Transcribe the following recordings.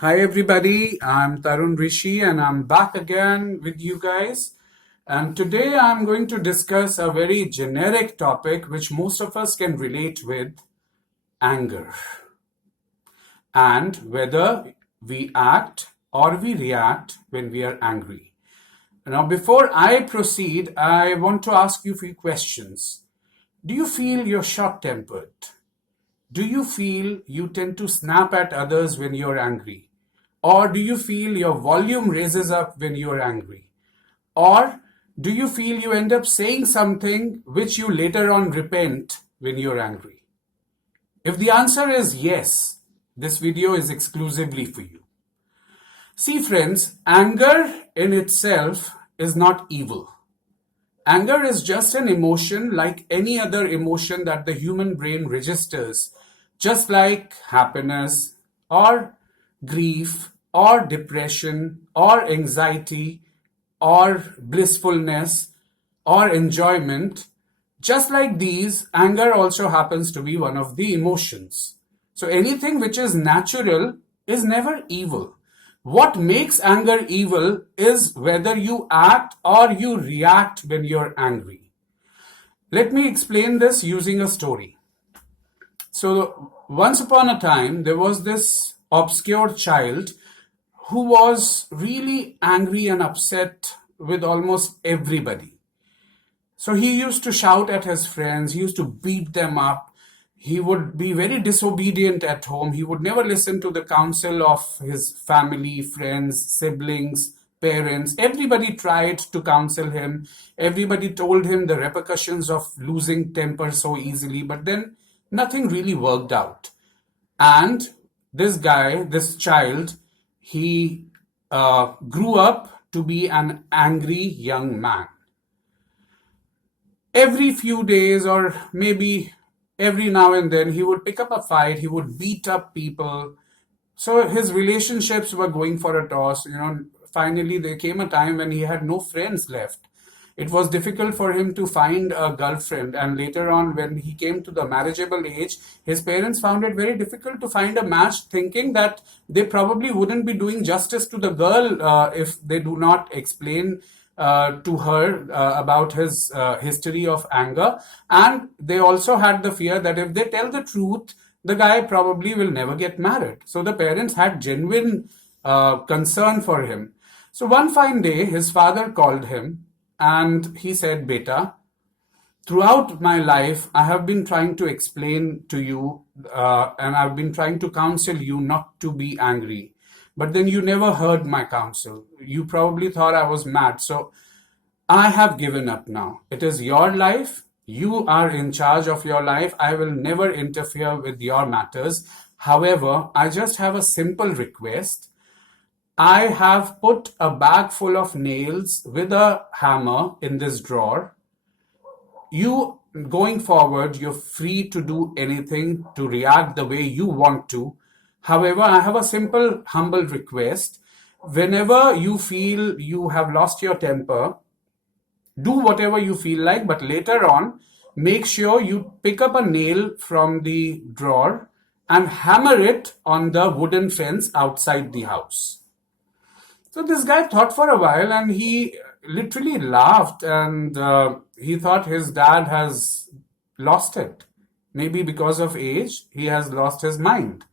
Hi, everybody. I'm Tarun Rishi, and I'm back again with you guys. And today I'm going to discuss a very generic topic which most of us can relate with anger and whether we act or we react when we are angry. Now, before I proceed, I want to ask you a few questions. Do you feel you're short tempered? Do you feel you tend to snap at others when you're angry? Or do you feel your volume raises up when you're angry? Or do you feel you end up saying something which you later on repent when you're angry? If the answer is yes, this video is exclusively for you. See, friends, anger in itself is not evil. Anger is just an emotion like any other emotion that the human brain registers, just like happiness or grief or depression or anxiety or blissfulness or enjoyment. Just like these, anger also happens to be one of the emotions. So anything which is natural is never evil. What makes anger evil is whether you act or you react when you're angry. Let me explain this using a story. So, once upon a time, there was this obscure child who was really angry and upset with almost everybody. So he used to shout at his friends, he used to beat them up. He would be very disobedient at home. He would never listen to the counsel of his family, friends, siblings, parents. Everybody tried to counsel him. Everybody told him the repercussions of losing temper so easily, but then nothing really worked out. And this guy, this child, he grew up to be an angry young man. Every few days, or maybe every now and then, he would pick up a fight, he would beat up people. So his relationships were going for a toss. Finally, there came a time when he had no friends left. It was difficult for him to find a girlfriend, and later on, when he came to the marriageable age, his parents found it very difficult to find a match, thinking that they probably wouldn't be doing justice to the girl if they do not explain to her about his history of anger. And they also had the fear that if they tell the truth, the guy probably will never get married. So the parents had genuine concern for him. So one fine day, his father called him and he said, Beta, throughout my life, I have been trying to explain to you and I've been trying to counsel you not to be angry. But then you never heard my counsel. You probably thought I was mad. So I have given up now. It is your life. You are in charge of your life. I will never interfere with your matters. However, I just have a simple request. I have put a bag full of nails with a hammer in this drawer. You, going forward, you're free to do anything, to react the way you want to. However, I have a simple, humble request. Whenever you feel you have lost your temper, do whatever you feel like, but later on, make sure you pick up a nail from the drawer and hammer it on the wooden fence outside the house. So this guy thought for a while and he literally laughed, and he thought his dad has lost it. Maybe because of age, he has lost his mind.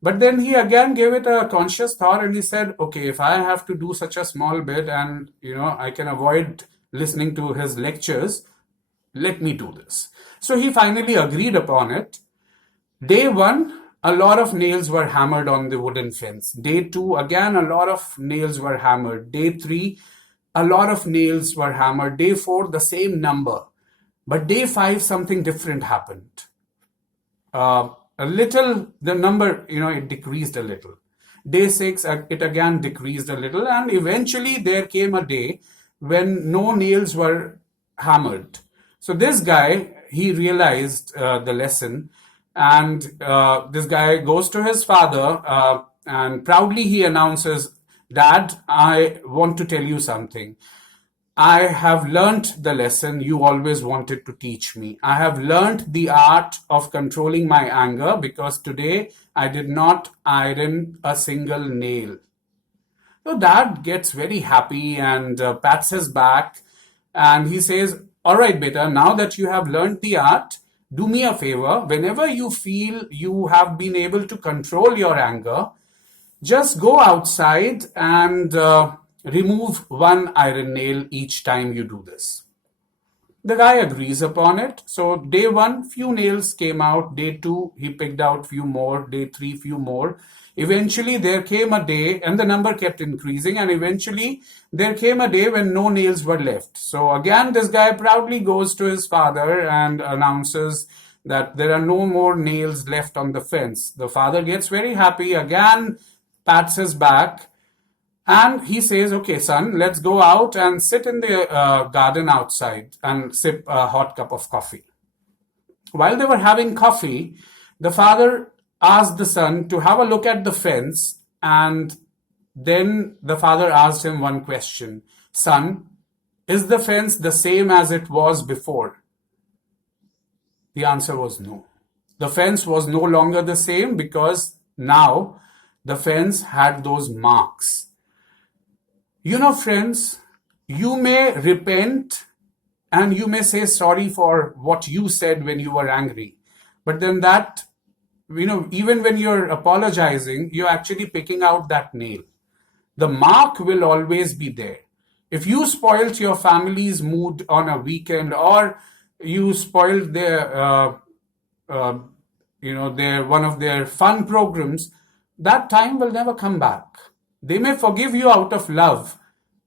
But then he again gave it a conscious thought and he said, okay, if I have to do such a small bit and, I can avoid listening to his lectures, let me do this. So he finally agreed upon it. Day one, a lot of nails were hammered on the wooden fence. Day two, again, a lot of nails were hammered. Day three, a lot of nails were hammered. Day four, the same number. But day five, something different happened. The number, it decreased a little. Day six, it again decreased a little. And eventually there came a day when no nails were hammered. So this guy, he realized the lesson. And this guy goes to his father and proudly he announces, Dad, I want to tell you something. I have learnt the lesson you always wanted to teach me. I have learnt the art of controlling my anger because today I did not iron a single nail. So dad gets very happy and pats his back and he says, all right, beta, now that you have learned the art, do me a favor. Whenever you feel you have been able to control your anger, just go outside and remove one iron nail each time you do this. The guy agrees upon it. So day one, few nails came out. Day two, he picked out few more. Day three, few more. Eventually, there came a day, and the number kept increasing. And eventually, there came a day when no nails were left. So again, this guy proudly goes to his father and announces that there are no more nails left on the fence. The father gets very happy, again pats his back, and he says, okay, son, let's go out and sit in the garden outside and sip a hot cup of coffee. While they were having coffee, the father asked the son to have a look at the fence, and then the father asked him one question. Son, is the fence the same as it was before? The answer was no. The fence was no longer the same because now the fence had those marks. You know, friends, you may repent and you may say sorry for what you said when you were angry. But then that, even when you're apologizing, you're actually picking out that nail. The mark will always be there. If you spoiled your family's mood on a weekend, or you spoiled their, one of their fun programs, that time will never come back. They may forgive you out of love,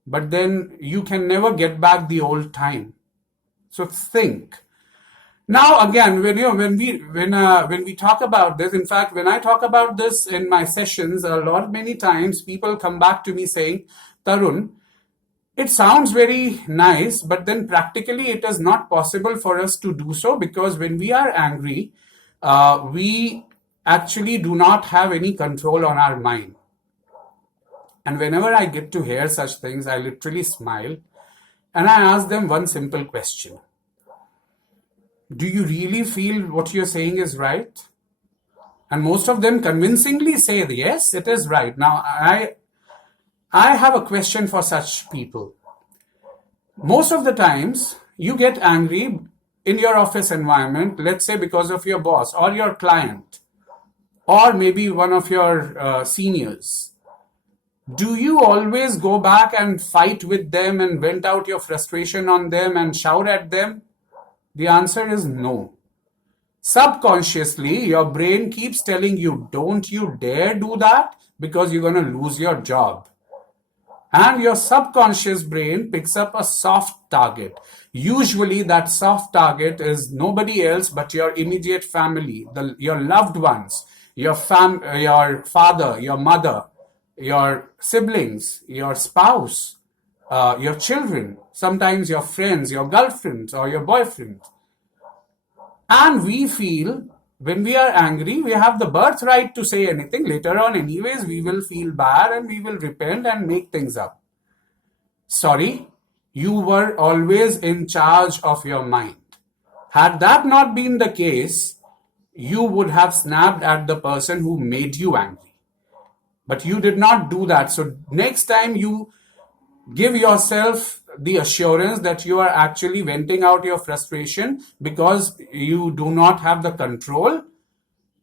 but then you can never get back the old time. So think. Now again, when we talk about this, in fact, when I talk about this in my sessions, many times people come back to me saying, Tarun, it sounds very nice, but then practically it is not possible for us to do so, because when we are angry, we actually do not have any control on our mind. And whenever I get to hear such things, I literally smile and I ask them one simple question. Do you really feel what you're saying is right? And most of them convincingly say, yes, it is right. Now, I have a question for such people. Most of the times, you get angry in your office environment, let's say because of your boss or your client, or maybe one of your seniors. Do you always go back and fight with them and vent out your frustration on them and shout at them? The answer is no. Subconsciously, your brain keeps telling you, don't you dare do that, because you're going to lose your job. And your subconscious brain picks up a soft target. Usually that soft target is nobody else but your immediate family, your loved ones, your father, your mother, your siblings, your spouse, your children, sometimes your friends, your girlfriends or your boyfriend. And we feel when we are angry, we have the birthright to say anything. Later on, anyways, we will feel bad and we will repent and make things up. Sorry, you were always in charge of your mind. Had that not been the case, you would have snapped at the person who made you angry. But you did not do that. So next time you give yourself the assurance that you are actually venting out your frustration because you do not have the control,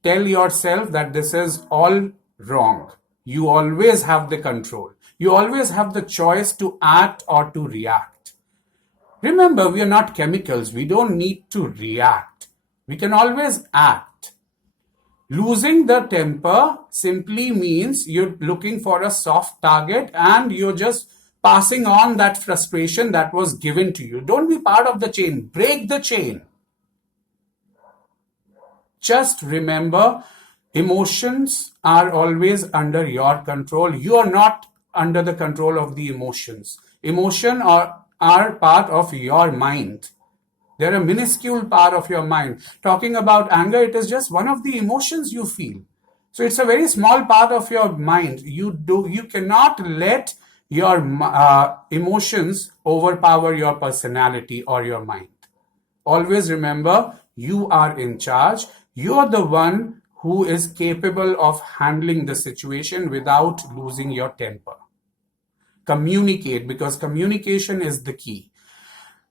tell yourself that this is all wrong. You always have the control. You always have the choice to act or to react. Remember, we are not chemicals. We don't need to react. We can always act. Losing the temper simply means you're looking for a soft target and you're just passing on that frustration that was given to you. Don't be part of the chain. Break the chain. Just remember, emotions are always under your control. You are not under the control of the emotions. Emotions are part of your mind. They're a minuscule part of your mind. Talking about anger, it is just one of the emotions you feel. So it's a very small part of your mind. You cannot let your emotions overpower your personality or your mind. Always remember, you are in charge. You're the one who is capable of handling the situation without losing your temper. Communicate, because communication is the key.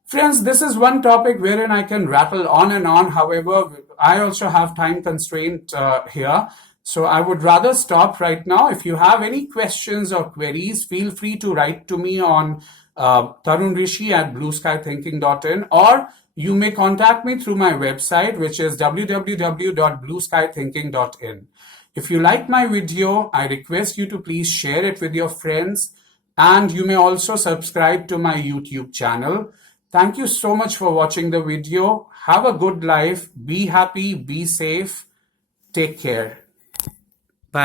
Friends, this is one topic wherein I can rattle on and on. However, I also have time constraint here. So I would rather stop right now. If you have any questions or queries, feel free to write to me on Tarun Rishi at blueskythinking.in, or you may contact me through my website, which is www.blueskythinking.in. If you like my video, I request you to please share it with your friends, and you may also subscribe to my YouTube channel. Thank you so much for watching the video. Have a good life. Be happy, be safe. Take care.